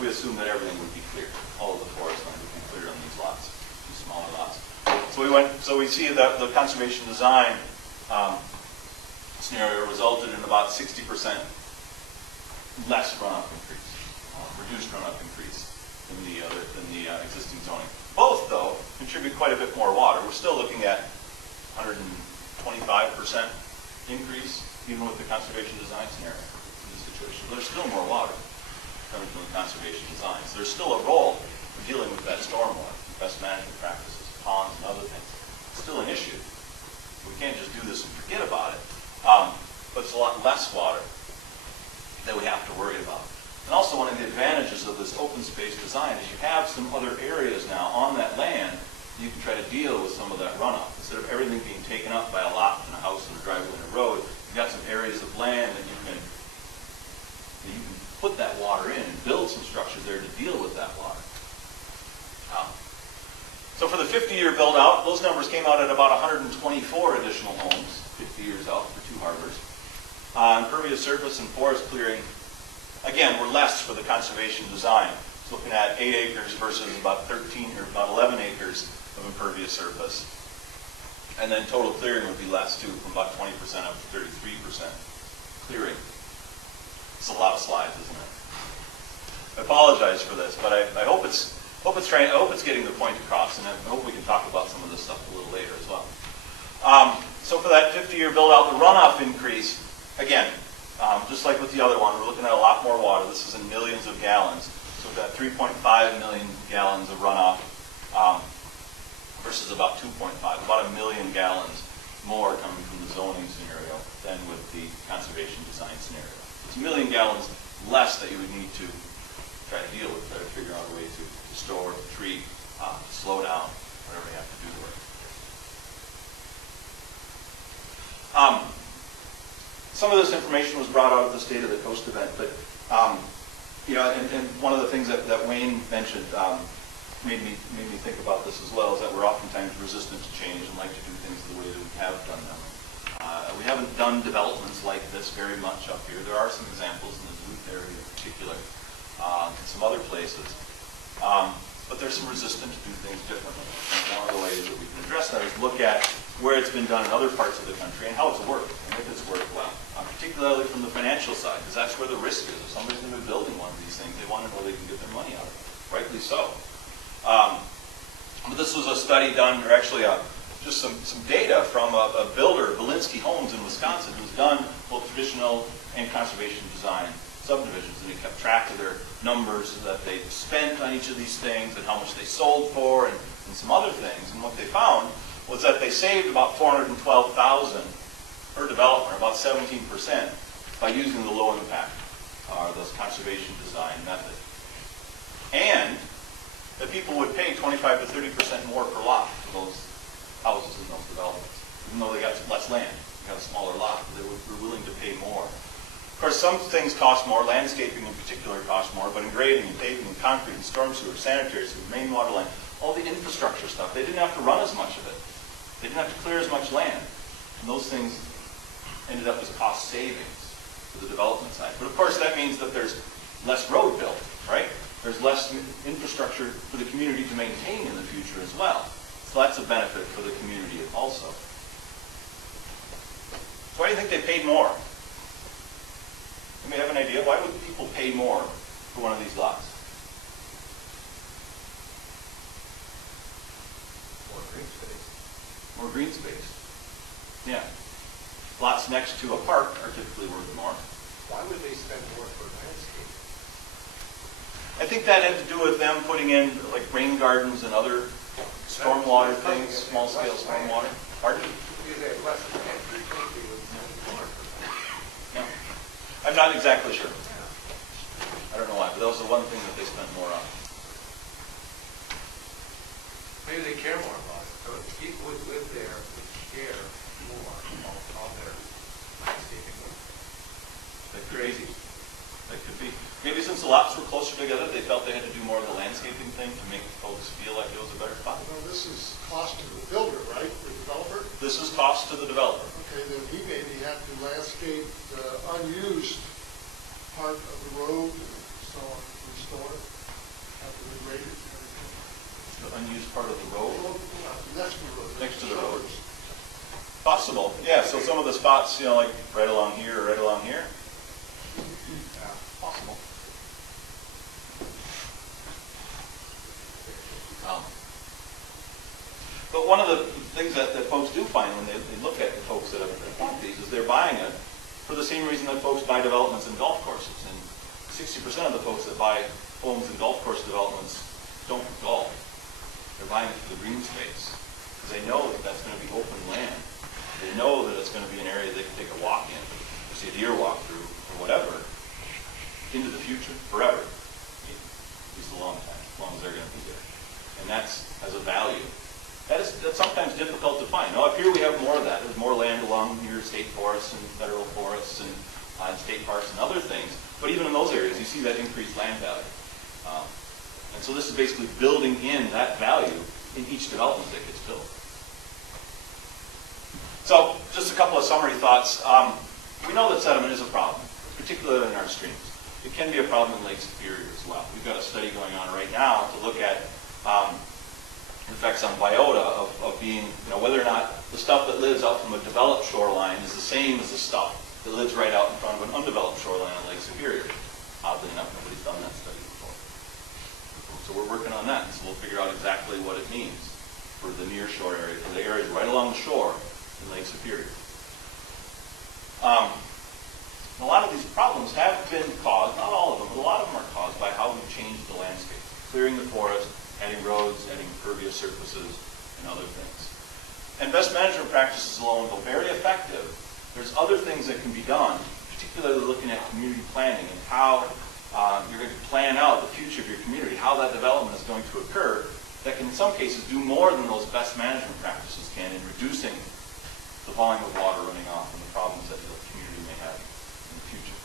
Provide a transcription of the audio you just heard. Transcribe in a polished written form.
we assume that everything would be cleared. All of the forest land would be cleared on these lots, these smaller lots. So we see that the conservation design scenario resulted in about 60% less runoff increase, reduced runoff increase than the existing zoning. Both, though, contribute quite a bit more water. We're still looking at 125% increase, even with the conservation design scenario in this situation. There's still more water coming from the conservation design. So there's still a role for dealing with that stormwater, best management practices, ponds, and other things. It's still an issue. We can't just do this and forget about it. But it's a lot less water that we have to worry about. And also one of the advantages of this open space design is you have some other areas now on that land you can try to deal with some of that runoff. Instead of everything being taken up by a lot and a house and a driveway and a road, you've got some areas of land that you can put that water in and build some structures there to deal with that water. So for the 50-year build-out, those numbers came out at about 124 additional homes, 50 years out for 2 harbors. Impervious surface and forest clearing, again, were less for the conservation design. It's looking at 8 acres versus about 13 or about 11 acres of impervious surface. And then total clearing would be less too, from about 20% up to 33% clearing. It's a lot of slides, isn't it? I apologize for this, but I hope it's getting the point across, and I hope we can talk about some of this stuff a little later as well. So for that 50-year build-out, the runoff increase, again, just like with the other one, we're looking at a lot more water. This is in millions of gallons. So we've got 3.5 million gallons of runoff versus about 2.5, about 1 million gallons more coming from the zoning scenario than with the conservation design scenario. It's 1 million gallons less that you would need to try to deal with, try to figure out a way to store, treat, slow down, whatever you have to do to it. Some of this information was brought out at the State of the Coast event, but and one of the things that Wayne mentioned made me think about this as well, is that we're oftentimes resistant to change and like to do things the way that we have done them. We haven't done developments like this very much up here. There are some examples in the Duluth area in particular, and some other places. But there's some resistance to do things differently. And one of the ways that we can address that is look at where it's been done in other parts of the country and how it's worked, and if it's worked well. Particularly from the financial side, because that's where the risk is. If somebody's going to be building one of these things, they want to know they can get their money out of it. Rightly so. But this was a study done, or actually just some data from a builder, Valinsky Homes in Wisconsin, who's done both traditional and conservation design subdivisions, and he kept track of their numbers that they spent on each of these things and how much they sold for and some other things. And what they found was that they saved about $412,000 per developer, about 17%, by using the low impact, or those conservation design method. And that people would pay 25 to 30% more per lot for those houses in those developments. Even though they got less land, they got a smaller lot, they were willing to pay more. Of course, some things cost more, landscaping in particular costs more, but in grading and paving and concrete and storm sewer, sanitary sewer, main water line, all the infrastructure stuff, they didn't have to run as much of it. They didn't have to clear as much land. And those things ended up as cost savings for the development side. But of course, that means that there's less road built, right? There's less infrastructure for the community to maintain in the future as well. So that's a benefit for the community also. So why do you think they paid more? You may have an idea. Why would people pay more for one of these lots? More green space. More green space. Yeah. Lots next to a park are typically worth more. Why would they spend more for landscape? I think that had to do with them putting in like rain gardens and other stormwater things, small-scale stormwater. Pardon? Because they have less land. I'm not exactly sure. I don't know why, but that was the one thing that they spent more on. Maybe they care more about it. So people who live there would care more on their landscaping. That could be. That could be. Maybe since the lots were closer together, they felt they had to do more of the landscaping thing to make folks feel like it was a better spot. Well, this is cost to the builder, right? The developer? This is cost to the developer. Okay, then he maybe had to landscape the unused part of the road and so on, restore it. Yeah, so some of the spots, you know, like right along here or right along here, possible. But one of the things that folks do find when they look at the folks that have bought these is they're buying it for the same reason that folks buy developments and golf courses. And 60% of the folks that buy homes and golf course developments don't golf. They're buying it for the green space because they know that that's going to be open land. They know that it's going to be an area they can take a walk in, or see a deer walk through, or whatever, into the future, forever. At least a long time, as long as they're going to be there. And that's as a value. That's sometimes difficult to find. Now, up here we have more of that. There's more land along here, state forests and federal forests and state parks and other things. But even in those areas, you see that increased land value. And so this is basically building in that value in each development that gets built. So, just a couple of summary thoughts. We know that sediment is a problem, particularly in our streams. It can be a problem in Lake Superior as well. We've got a study going on right now to look at effects on biota of being, you know, whether or not the stuff that lives out from a developed shoreline is the same as the stuff that lives right out in front of an undeveloped shoreline on Lake Superior. Oddly enough, nobody's done that study before. So we're working on that, so we'll figure out exactly what it means for the near shore area, for the areas right along the shore in Lake Superior. A lot of these problems have been caused, not all of them, but a lot of them are caused by how we've changed the landscape. Clearing the forest, adding roads, adding impervious surfaces, and other things. And best management practices alone, though very effective, there's other things that can be done, particularly looking at community planning and how you're going to plan out the future of your community, how that development is going to occur, that can in some cases do more than those best management practices can in reducing the volume of water running off and the problems that the community may have in the future.